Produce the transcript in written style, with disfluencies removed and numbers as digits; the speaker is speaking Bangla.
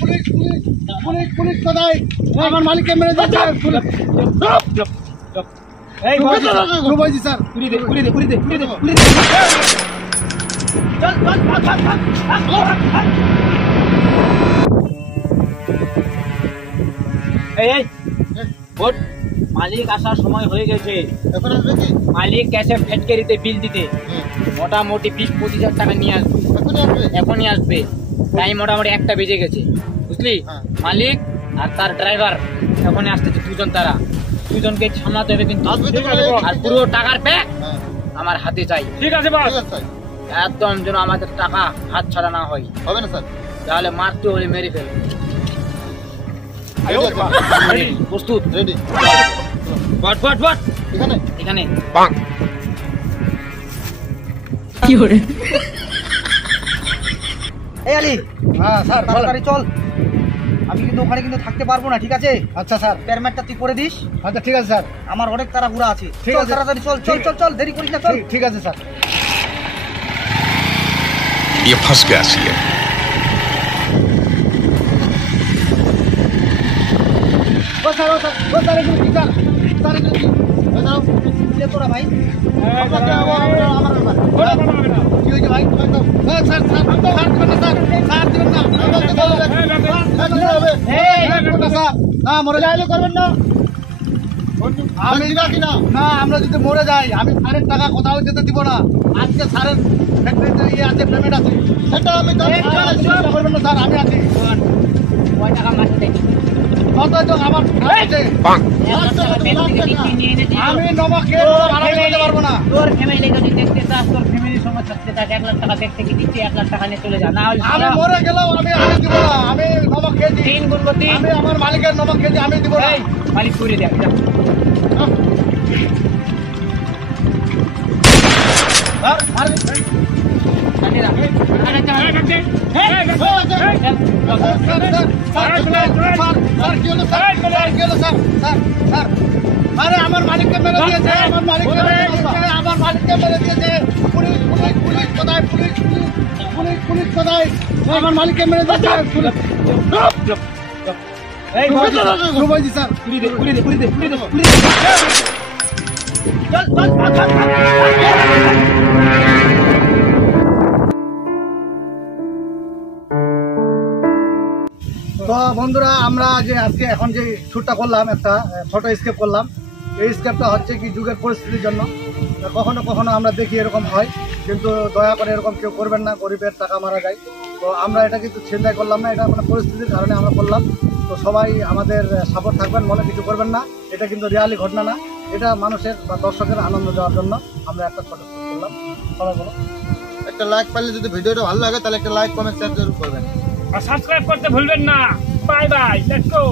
পুলিশ পুলিশ পুলিশ কোথায়? আমার মালিককে মেরে দিয়েছে। এই ডুবাইছি স্যার। পুরি দে পুরি দে পুরি দে পুরি দে পুরি দে চল চল এই এই ওঠ, মালিক আসার সময় হয়ে গেছে। এখন আসবে কি? মালিক ক্যাশে ফ্যাক্টরিতে বিল দিতে মোটামুটি 20-25 হাজার টাকা নিয়ে আসবে। এখনই আসবে? এখনই আসবে। টাইম মোটামুটি 1টা বেজে গেছে, বুঝলি? হ্যাঁ। মালিক আর তার ড্রাইভার এখনই আসতেছে, দুজন। তারা দুজনকে সামলাতে হবে কিন্তু। আসবে তো বলে। আর পুরো টাকার ব্যাগ হ্যাঁ, আমার হাতে চাই। ঠিক আছে বস। ঠিক আছে স্যার। একদম যেন আমাদের টাকা হাত ছাড়া না হয়, হবে না স্যার? তাহলে মারতে হলে মেরে ফেল। রেডি আছে? প্রস্তুত? রেডি। বট বট বট এখানে? এখানে। এই আলী, হ্যাঁ স্যার, তাড়াতাড়ি চল। আমি কিন্তু ওখানে কিন্তু থাকতে পারবো না, ঠিক আছে? আচ্ছা স্যার। পেরমেটটা তুই করে দিস। আচ্ছা ঠিক আছে স্যার। আমার অনেক তাড়াহুড়া আছে। ঠিক চল আছে। তাড়াতাড়ি চল চল চল চল, দেরি করিস না, চল। ঠিক আছে স্যার। ये फंस गया सी है। ও স্যার, ও স্যার, ও স্যার, এগুলো কি স্যার? স্যার, এগুলো কি? ও দাঁড়াও। কিরে তোরা ভাই? আমার ব্যাপার। কি হয়েছে ভাই? স্যার, স্যার, স্যার, দিবেন না, স্যার। স্যার, দিবেন না। কি হবে? স্যার, না, মরে যাইলে করবেন না। আমি না, আমরা যদি মরে যাই, আমি স্যারের টাকা কোথাও যেতে দিব না। আজকে স্যারের ফ্যাক্টরিতে ইয়ে আছে, পেমেন্ট আছে, সেটা আমি চিন্তা করবেন না স্যার, আমি আছি। কয় টাকা মারতে? কত তো আমার আছে। আমি নমক খেয়ে ভাড়া দিতে পারবো না। তোর ফ্যামিলি যদি দেখতে চাস, তোর ফ্যামিলির সঙ্গে থাকতে চাস, 1 লাখ টাকা দেখতে কি দিচ্ছি, 1 লাখ টাকা নিয়ে চলে যা। না হলে আমি মরে গেলেও আমি দিব না। আমি নমক খেয়েছি। 3 গুণ 3। আমি আমার মালিকের নমক খেয়েছি, আমি দিব না। মালিক করে দেখ। স্যার, আর আরে আমার মালিককে মেরে দিয়েছে, আমার মালিককে মেরে দিয়েছে, আমার মালিককে মেরে দিয়েছে। পুলিশ পুলিশ পুলিশ কোথায়? পুলিশ পুলিশ পুলিশ পুলিশ কোথায়? আমার মালিককে মেরে দিয়েছে। এই ডুবাইছি স্যার। পুরি দে পুরি দে পুরি দে পুরি দে পুরি দে চল চল চল চল। তো বন্ধুরা, আমরা যে আজকে এখন যে শ্যুটটা করলাম, একটা ফটো স্কেপ করলাম, এই স্কেপটা হচ্ছে কি যুগের পরিস্থিতির জন্য। কখনো কখনো আমরা দেখি এরকম হয়, কিন্তু দয়া করে এরকম কেউ করবেন না, গরিবের টাকা মারা যায়। তো আমরা এটা কিন্তু চিন্তাই করলাম না, এটা মানে পরিস্থিতির কারণে আমরা করলাম। তো সবাই আমাদের সাপোর্ট থাকবেন, মনে কিছু করবেন না। এটা কিন্তু রিয়ালি ঘটনা না, এটা মানুষের বা দর্শকের আনন্দ দেওয়ার জন্য আমরা একটা ফটো শ্যুট করলাম। সবাই বলো একটা লাইক, পারলে যদি ভিডিওটা ভালো লাগে তাহলে একটা লাইক, কমেন্ট, শেয়ার জরুর করবেন। আর সাবস্ক্রাইব করতে ভুলবেন না। Bye bye, let's go.